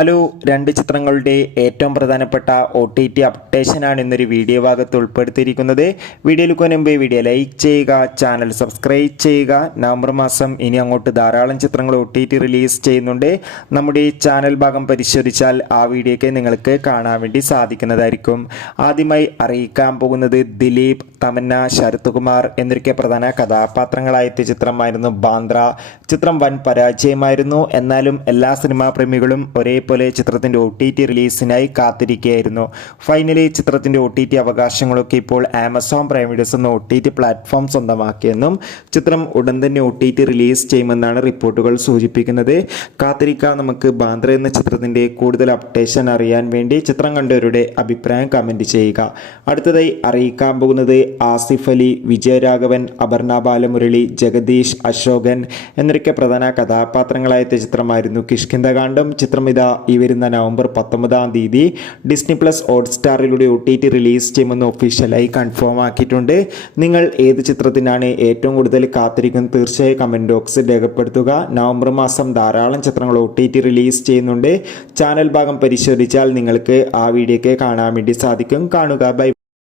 Hello, രണ്ട് ചിത്രങ്ങളുടെ ഏറ്റവും പ്രധാനപ്പെട്ട OTT അപ്ഡേഷനാണ് ഇന്നൊരു വീഡിയോ ഭാഗത്ത് ഉൾപ്പെടുത്തിയിരിക്കുന്നത്. വീഡിയോയിലേക്ക് മുൻപ് വീഡിയോ ലൈക്ക് ചെയ്യുക, ചാനൽ സബ്സ്ക്രൈബ് ചെയ്യുക. നവംബർ മാസം ഇനി അങ്ങോട്ട് ധാരാളം ചിത്രങ്ങൾ OTT റിലീസ് ചെയ്യുന്നുണ്ട്. നമ്മുടെ ചാനൽ ഭാഗം പരിശോധിച്ചാൽ ആ വീഡിയോയ്ക്ക് നിങ്ങൾക്ക് കാണാൻ വേണ്ടി സാധിക്കുന്നതായിരിക്കും. ആദ്യമായി അറിയിക്കാൻ പോകുന്നത് ദിലീപ്, തമന്ന, ശരത് കുമാർ എന്നൊക്കെ പ്രധാന കഥാപാത്രങ്ങളായെത്തിയ ചിത്രമായിരുന്നു ബാന്ദ്ര. ചിത്രം വൻ പരാജയമായിരുന്നു. എന്നാലും എല്ലാ സിനിമാ പ്രേമികളും ഒരേപോലെ ചിത്രത്തിൻ്റെ OTT റിലീസിനായി കാത്തിരിക്കുകയായിരുന്നു. ഫൈനലി ചിത്രത്തിൻ്റെ OTT അവകാശങ്ങളൊക്കെ ഇപ്പോൾ ആമസോൺ പ്രൈം വീഡിയോസ് എന്ന OTT പ്ലാറ്റ്ഫോം സ്വന്തമാക്കിയെന്നും ചിത്രം ഉടൻ തന്നെ OTT റിലീസ് ചെയ്യുമെന്നാണ് റിപ്പോർട്ടുകൾ സൂചിപ്പിക്കുന്നത്. കാത്തിരിക്കാം നമുക്ക് ബാന്ദ്ര എന്ന ചിത്രത്തിൻ്റെ കൂടുതൽ അപ്ഡേഷൻ അറിയാൻ വേണ്ടി. ചിത്രം കണ്ടവരുടെ അഭിപ്രായം കമൻറ്റ് ചെയ്യുക. അടുത്തതായി അറിയിക്കാൻ പോകുന്നത് ആസിഫ് അലി, വിജയരാഘവൻ, അപർണ ബാലമുരളി, ജഗദീഷ്, അശോകൻ എന്നൊക്കെ പ്രധാന കഥാപാത്രങ്ങളായെത്തിയ ചിത്രമായിരുന്നു കിഷ്കിന്ധകാണ്ഡം. ചിത്രം ഇതാ ഈ വരുന്ന നവംബർ 19 ഡിസ്നി പ്ലസ് ഹോട്ട്സ്റ്റാറിലൂടെ OTT റിലീസ് ചെയ്യുമെന്ന് ഒഫീഷ്യലായി കൺഫേം ആക്കിയിട്ടുണ്ട്. നിങ്ങൾ ഏത് ചിത്രത്തിനാണ് ഏറ്റവും കൂടുതൽ കാത്തിരിക്കുന്നത്? തീർച്ചയായും കമൻറ്റ് ബോക്സിൽ രേഖപ്പെടുത്തുക. നവംബർ മാസം ധാരാളം ചിത്രങ്ങൾ OTT റിലീസ് ചെയ്യുന്നുണ്ട്. ചാനൽ ഭാഗം പരിശോധിച്ചാൽ നിങ്ങൾക്ക് ആ വീഡിയോയ്ക്ക് കാണാൻ വേണ്ടി സാധിക്കും. കാണുക. ബൈ.